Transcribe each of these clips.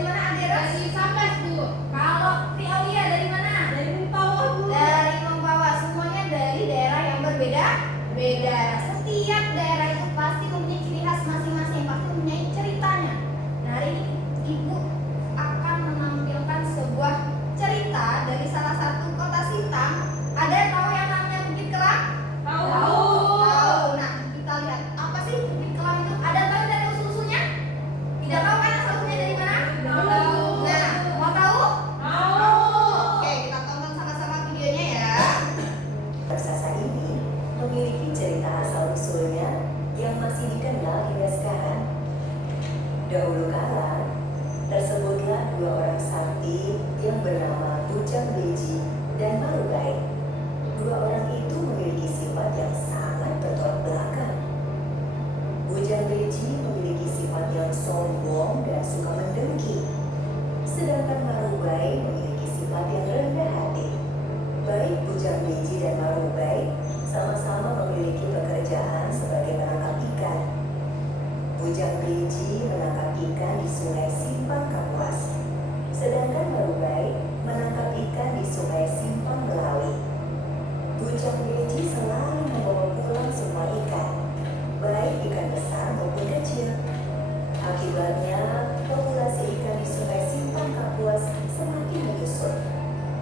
Dari mana Adera? Dari Sambas, Bu. Kalau Pri Aulia dari mana? Dari Mempawah, Bu. Dari Mempawah. Semuanya dari daerah yang berbeda-beda. Setiap daerah itu pasti mempunyai ciri khas masing-masing, pasti mempunyai ceritanya. Nah, hari ini Ibu akan menampilkan sebuah cerita dari salah satu kota Sintang. Ada yang tahu yang namanya Bukit Kelang? Tahu. Tahu. Nah, kita lihat apa sih Bukit Kelang itu? Ada tahu dari usul-usulnya? Tidak tahu kan asal-usulnya dari mana? Tahu. Nah, mau tahu? Tahu. Oke, kita tonton sama-sama videonya ya. Raksasa ini memiliki cerita asal-usulnya yang masih dikenal hingga sekarang. Dahulu kala, tersebutlah dua orang sakti yang bernama Bujang Beji dan Marubai. Dua orang itu memiliki sifat yang sangat bertolak belakang. Bujang Beji memiliki sifat yang sombong dan suka mendengki. Sedangkan Marubai memiliki sifat yang rendah hati. Baik Bujang Beji dan Marubai sama-sama memiliki pekerjaan sebagai penangkap ikan. Bujang Beji menangkap ikan di Sungai Simpang Kapuas, sedangkan Marubai menangkap ikan di Sungai Simpang Melawi. Bujang Beji selalu membawa pulang semua ikan, baik ikan besar maupun kecil. Akibatnya, populasi ikan di Sungai Simpang Kapuas semakin menyusut.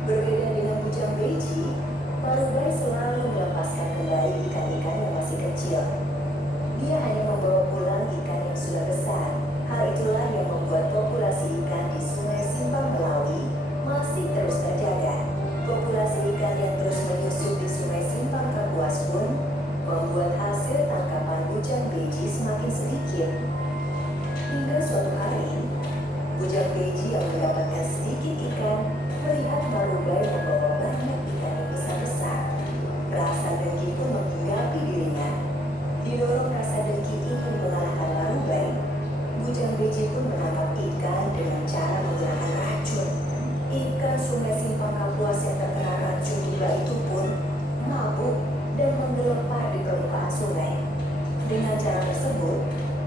Berbeda dengan Bujang Beji, Marubai selalu melepaskan kembali ikan-ikan yang masih kecil. Dia hanya membawa pulang ikan yang sudah besar. Hal itulah yang membuat populasi ikan di Sungai Simpang Melawi masih terus terjaga. Populasi ikan yang terus menyusut di Sungai Simpang Kapuas pun membuat hasil tangkapan Bujang Beji semakin sedikit. Hingga suatu hari, Bujang Beji yang mendapatkan sedikit ikan melihat Marubai membawa banyak ikan yang besar-besar. Rasa dengki pun menghinggapi dirinya. Didorong rasa dengki ingin mengalahkan Marubai, Bujang Beji pun menangkap ikan dengan cara menggunakan racun. Ikan Sungai Simpang Kapuas yang terkena racun gila itu pun mabuk dan menggelepar di permukaan sungai. Dengan cara tersebut,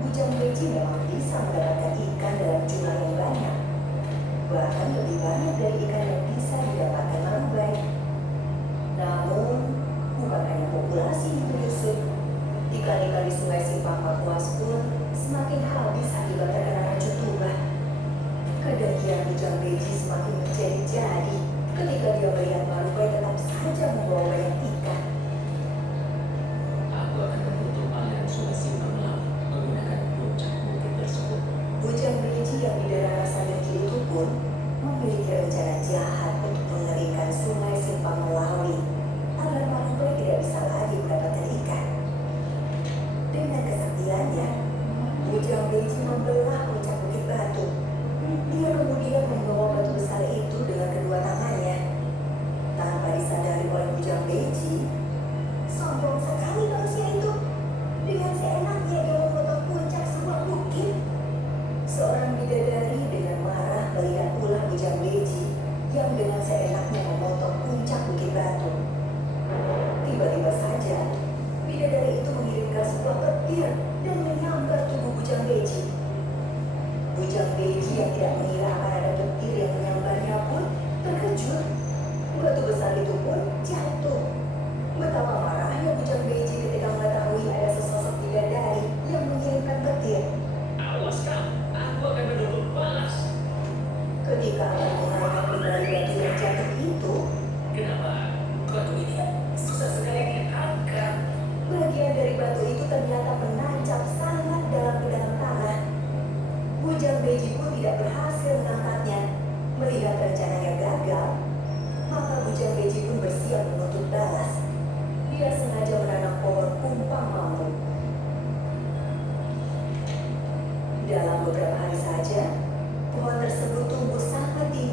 Bujang Beji memang bisa mendapatkan ikan dalam jumlah yang banyak, bahkan lebih banyak dari ikan yang bisa didapatkan Marubai. Namun, bukan hanya populasi yang menyusut, ikan-ikan di Sungai Simpang Kapuas pun semakin habis akibat terkena racun tuba. Kedengkian Bujang Beji semakin menjadi-jadi ketika dia melihat Marubai tetap saja membawa banyak ikan. Aku akan menutup aliran Sungai Simpang Melawi menggunakan puncak bukit tersebut. Bujang Beji yang didera rasa dengki itu pun memiliki rencana jahat untuk mengeringkan Sungai Simpang Melawi agar Marubai tidak bisa lagi mendapatkan ikan. Dengan kesaktiannya, Bujang Beji membelah puncak bukit batu. Dia kemudian membawa batu besar itu dengan kedua tangannya. Tanpa disadari oleh Bujang Beji, sombong sekali manusia itu. Dengan seenaknya dia memotong puncak sebuah bukit. Seorang bidadari dengan marah melihat ulah Bujang Beji yang dengan seenaknya memotong puncak bukit batu. Tiba-tiba saja, bidadari itu mengirimkan sebuah petir dan menyambar tubuh Bujang Beji. Bujang Beji yang tidak mengira akan ada petir yang menyambarnya pun terkejut. Batu besar itu pun jatuh. Betapa marahnya Bujang Beji ketika mengetahui ada sesosok bidadari yang mengirimkan petir. Awas kau, aku akan menuntut balas. Ketika akan mengangkat kembali batu yang jatuh itu, Kenapa batu ini susah sekali diangkat? bagian dari batu itu ternyata menancap sangat dalam ke dalam tanah. Bujang Beji pun tidak berhasil mengangkatnya. Melihat rencananya gagal, maka Bujang Beji pun bersiap menuntut balas. Dia sengaja menanam pohon kumpang mamut. Dalam beberapa hari saja, pohon tersebut tumbuh sangat tinggi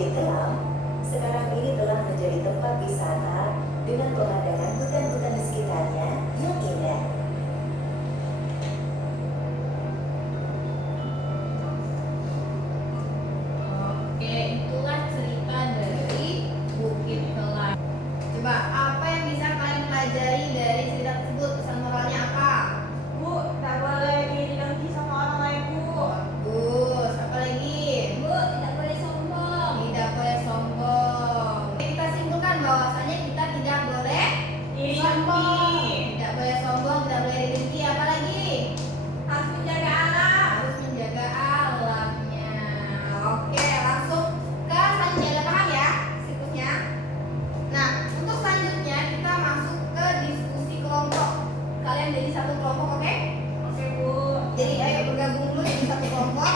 Bukit Kelam sekarang ini telah menjadi tempat wisata dengan pemandangan hutan-hutan di sekitarnya yang indah. Oke, itulah cerita dari Bukit Kelam. Coba apa yang bisa kalian pelajari dari cerita tersebut? Pesan moralnya apa? Bu, tak boleh iri dengki sama orang lain, Bu. Bagus. Apa lagi? Bu, tidak boleh sombong. Tidak boleh sombong. Oke, kita simpulkan bahwasanya kita tidak boleh Iri sombong. dengki. Tidak boleh sombong, tidak boleh iri dengki. Apa lagi? Harus menjaga alam. Harus menjaga alamnya. Oke, langsung ke selanjutnya. Udah paham ya siklusnya? Nah, untuk selanjutnya kita masuk ke diskusi kelompok. Kalian jadi satu kelompok, oke? Oke, Bu. Jadi ayo bergabung dulu jadi satu kelompok.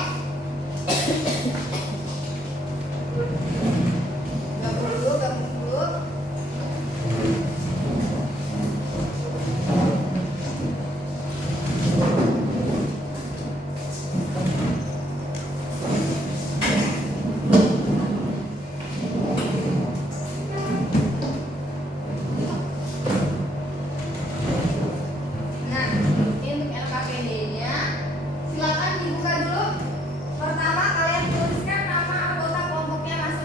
Gabung dulu, gabung dulu. Nah, ini untuk LKPD-nya. Silakan dibuka dulu. Pertama kalian tuliskan nama anggota kelompoknya masing-masing.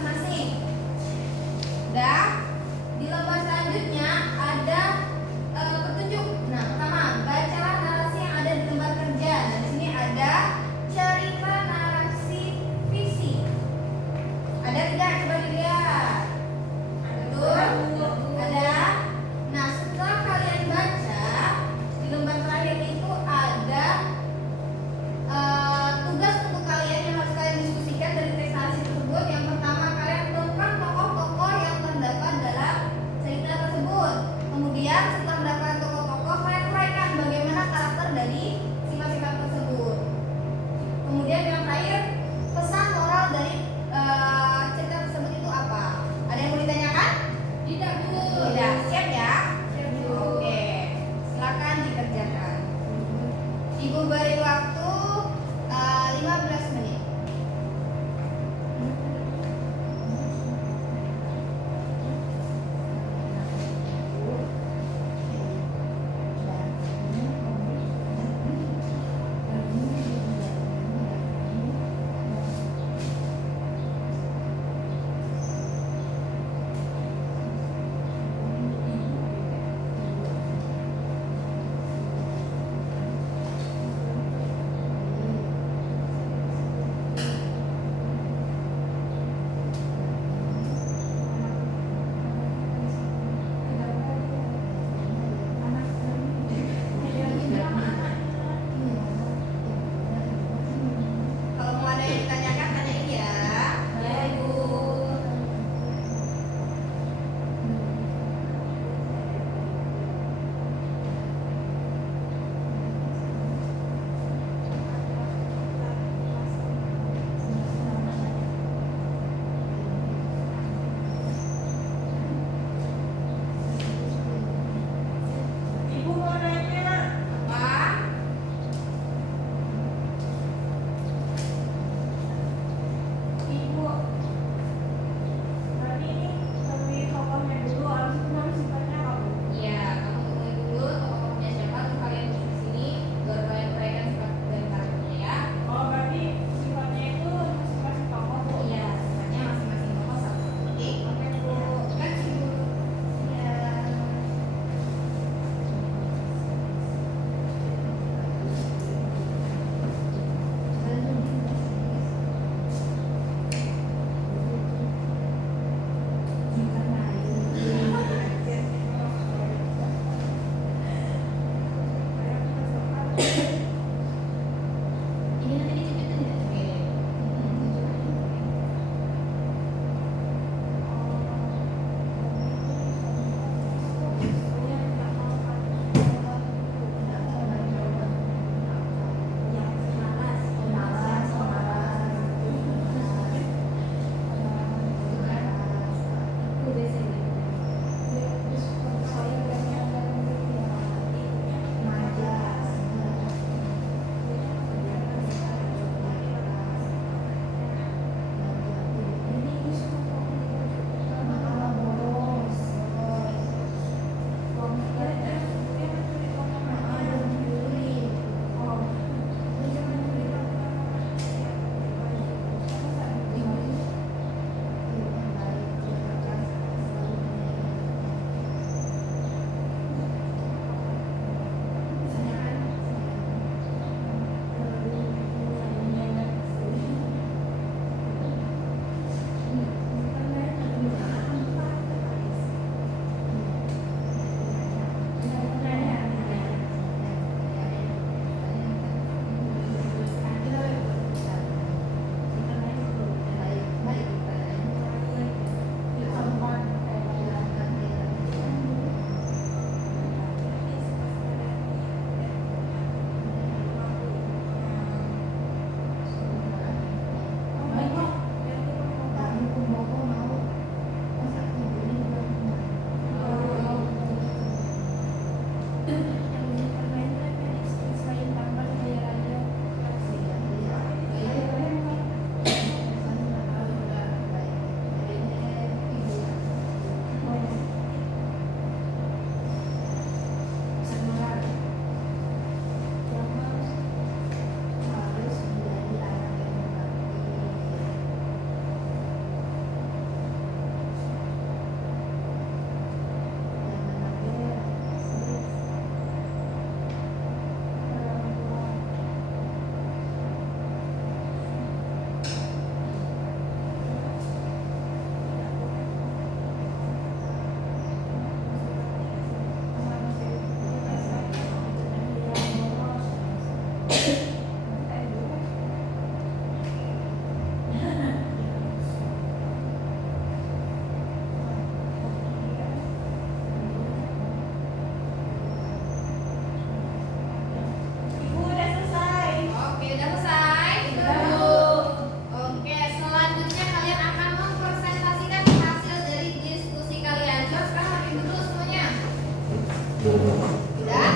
Udah?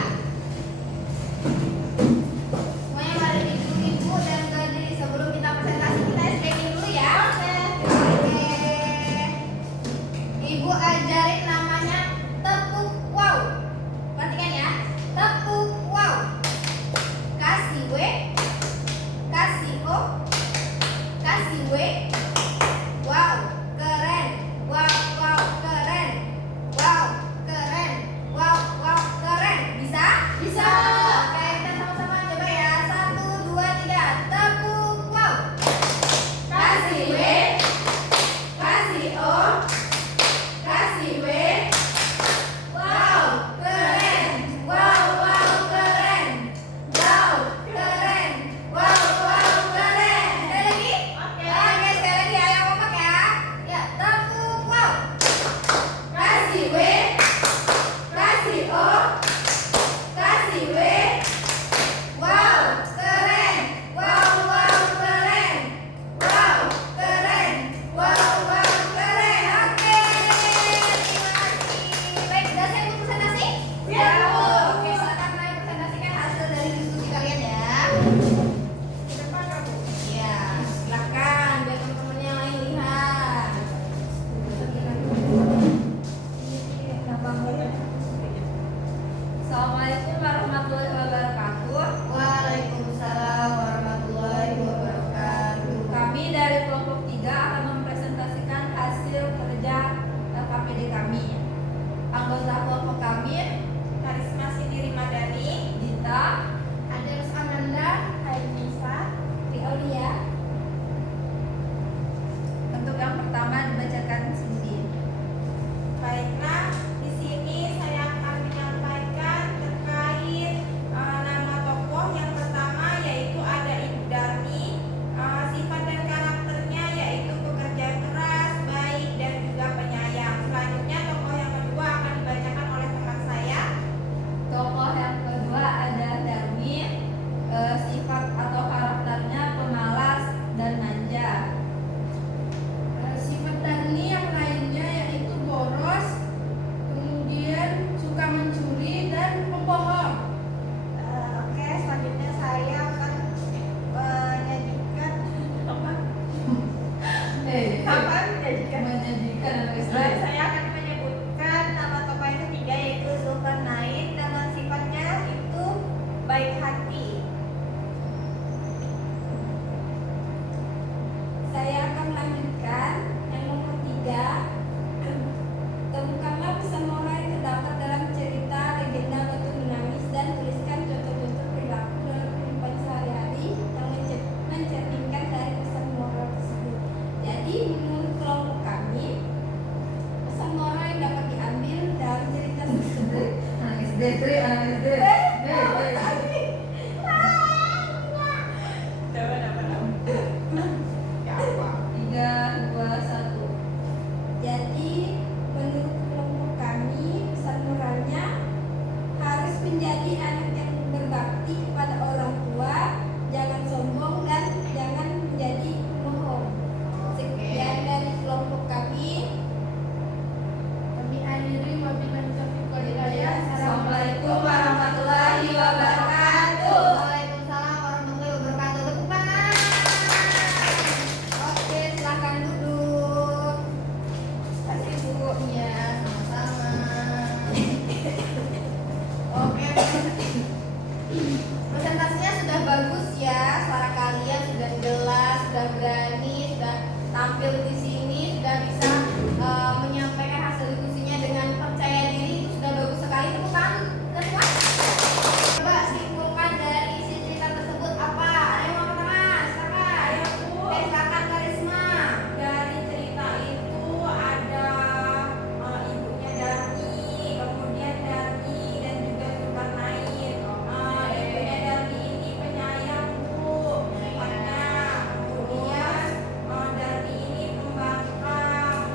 Semuanya pada duduk ibu dan berdiri. Sebelum kita presentasi kita SPM dulu ya. Oke. Ibu ajarin namanya tepuk wow. Perhatikan ya. Tepuk wow. Kasih W, kasih O, kasih W. Wow, keren. Wow, wow, keren. Wow, keren. Wow, wow, keren. Bisa? Bisa. Oke, kita sama-sama coba ya. 1, 2, 3. Tepuk wow. Kasih W, kasih O, kasih W. Wow, keren. Wow, wow, keren. Wow, keren. Wow, wow, keren. Sekali lagi? Oke, sekali lagi. Ayo kompak ya. Ya, tepuk wow. Kasih W, kasih O, kasih W. Wow, keren. Wow, wow, keren. Wow, keren. Wow, wow, keren. Oke, terima kasih. Baik, sudah siap untuk presentasi? Siap, Bu. Oke, silakan mulai presentasikan hasil dari diskusi kalian ya. Di depan kamu. Ya, silakan biar teman-teman yang lain lihat. Assalamualaikum warahmatullahi wabarakatuh. Waalaikumsalam warahmatullahi wabarakatuh. Kami dari kelompok 3 akan mempresentasikan hasil kerja KPD kami. Anggota kelompok kami Karisma Sindiri Madani, Dita, Adarus Amanda, Hainisa, Aulia. Untuk yang pertama dibacakan sendiri. Baiklah, di sini saya akan menyampaikan terkait nama tokoh. Yang pertama yaitu ada Ibu Darmi. Sifat dan karakternya yaitu pekerja keras, baik dan juga penyayang. Selanjutnya tokoh yang kedua akan dibacakan oleh teman saya. Tokoh yang kedua ada Darmi. Sifat atau karakternya pemalas dan manja. sifat Dani yang lainnya yaitu boros, kemudian suka mencuri dan pembohong. Oke, selanjutnya saya akan menyajikan Saya akan menyebutkan nama tokoh yang ketiga yaitu Zulkarnain dengan sifatnya itu baik hati. Saya akan lanjutkan yang nomor 3. Temukanlah pesan moral yang terdapat dalam cerita legenda Batu Menangis dan tuliskan contoh-contoh perilaku dalam kehidupan sehari-hari yang mencerminkan dari pesan moral tersebut. Jadi menurut kelompok kami, pesan moral yang dapat diambil dalam cerita tersebut. Jadi menurut kelompok kami pesan moralnya harus menjadi anak yang berbakti kepada orang tua, jangan sombong dan jangan menjadi pembohong. Sekian dari kelompok kami. Kami akhiri wabillahi taufiq wal hidayah. Assalamualaikum warahmatullahi wabarakatuh. Waalaikumsalam warahmatullahi wabarakatuh. Tepuk tangan. Oke, silakan duduk. Kasih Bu. Iya, sama-sama. Oke, presentasinya sudah bagus ya. Suara kalian sudah jelas, sudah berani, sudah tampil di sini, sudah bisa menyampaikan hasil diskusinya dengan percaya diri. Itu sudah bagus sekali. Tepuk tangan semua. Coba simpulkan dari isi cerita tersebut apa? Ada yang mau angkat tangan? Silakan. Ayo, Bu. Oke, silakan Karisma. Dari cerita itu ada ibunya Darmi, kemudian Darmi dan juga Zulkarnain. Ibunya Darmi ini penyayang Bu sifatnya. Kemudian Darmi ini pembangkang,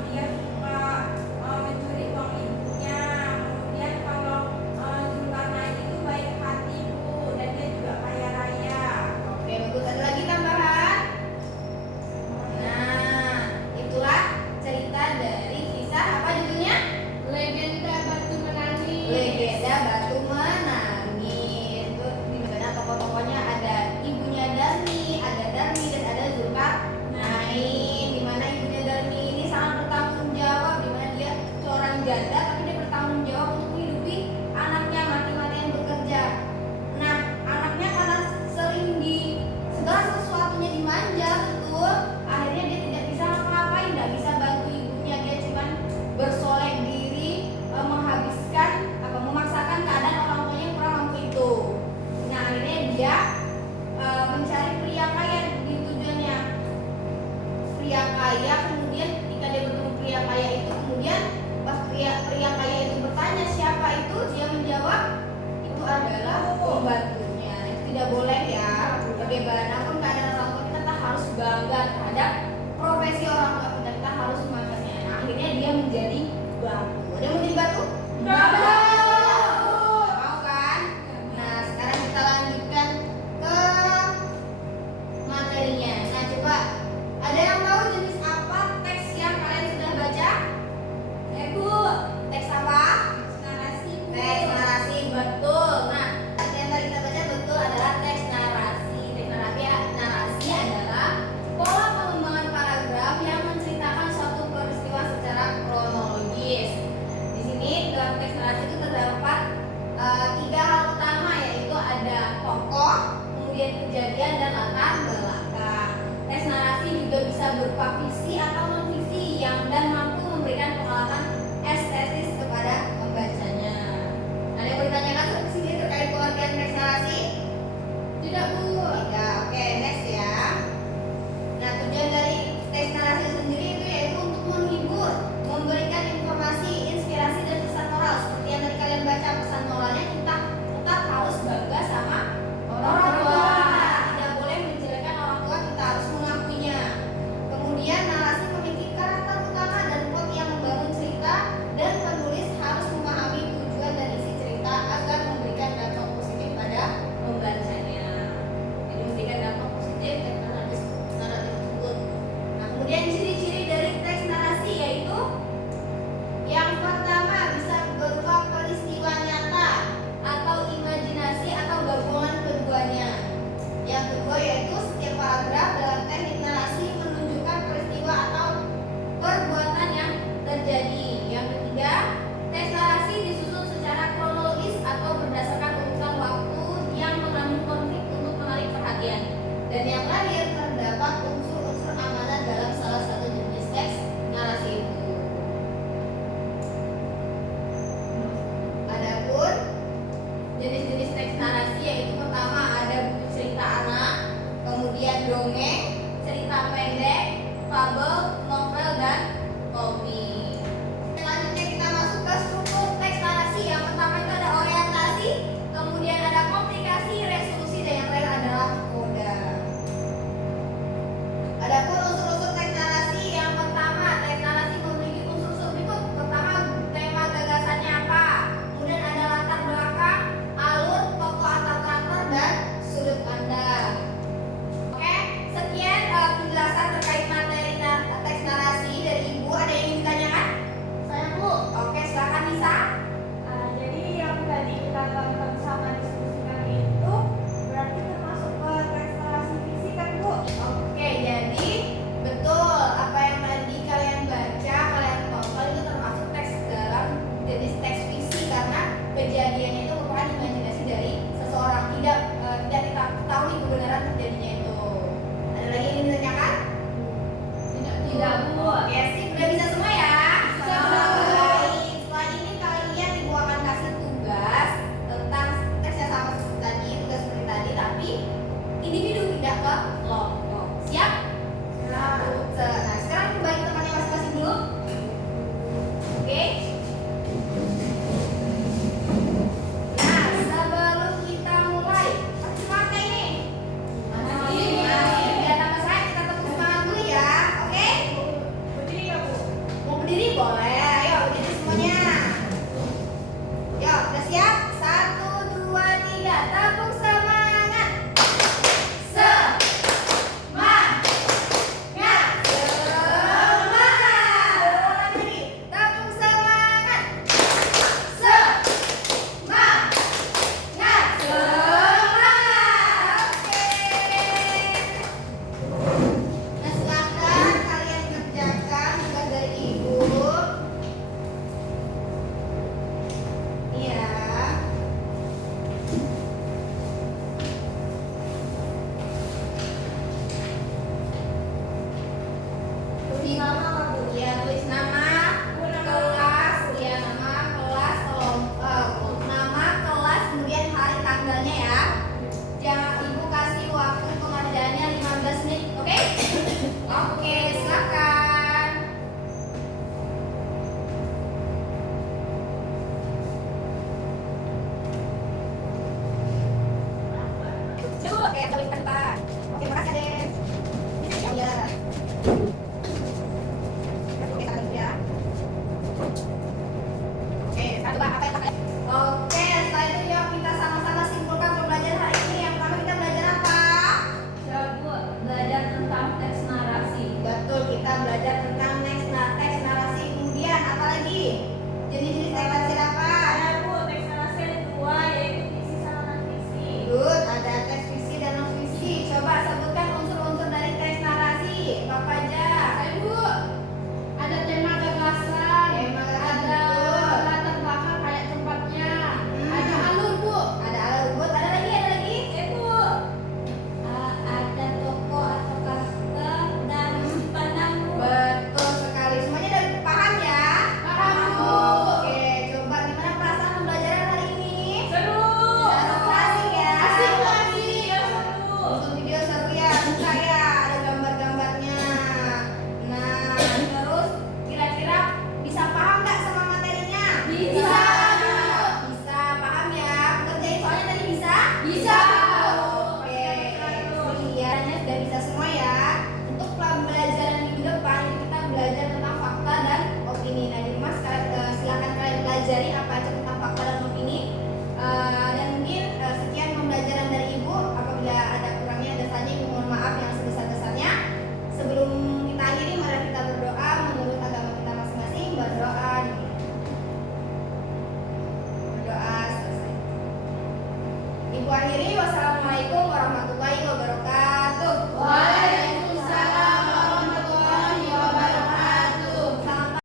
boleh